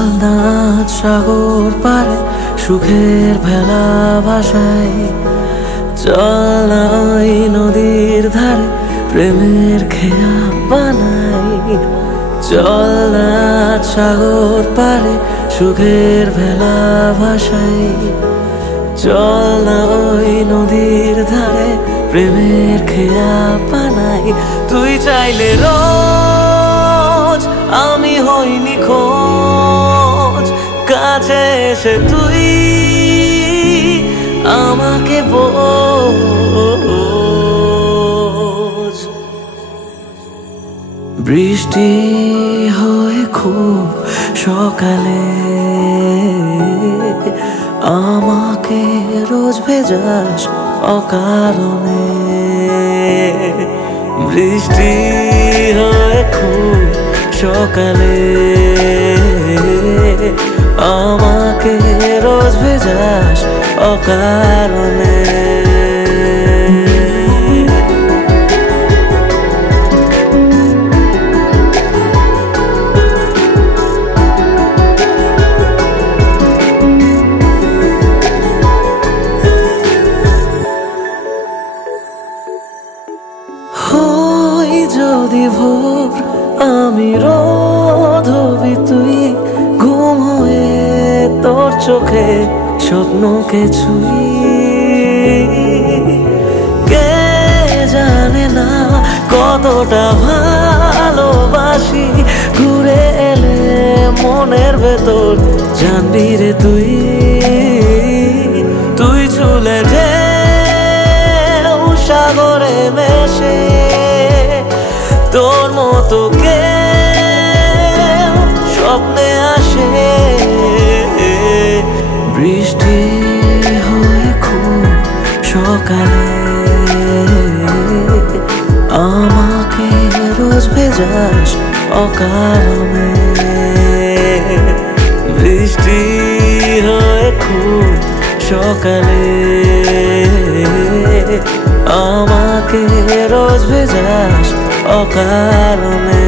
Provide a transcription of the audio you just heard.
জলদাঁত সাগর পারে সুখের ভেলা ভাসাই, চল না ওই নদীর ধারে প্রেমের খেয়া বানাই। জলদাঁত সাগর পারে সুখের ভেলা ভাসাই, চল না ওই নদীর ধারে প্রেমের খেয়া বানাই। তুই চাইলে রোজ আমি হইনি খোঁজ, কাছে এসে তুই আমাকে বোঝ। বৃষ্টি হয়ে খুব সকালে আমাকে রোজ ভেজাস অকারণে। বৃষ্টি হয়ে খুব সকালে আমাকে রোজ ভেজাস অকারণে। হই যদি ভোর আমি রোদ হবি তুই, ঘুম হয়ে তোর চোখে স্বপ্নকে ছুঁই। কে জানে না কতটা ভালোবাসি, ঘুরে এলে মনের ভেতর জানবি রে তুই। তুই চলে ঢেউ সাগরে মেশে, তোর মতো কে স্বপ্নে আসে। বৃষ্টি হয়ে খুব সকালে আমাকে রোজ ভেজাস অকারণে। বৃষ্টি হয়ে খুব সকালে আমাকে রোজ ভেজাস অকারণে।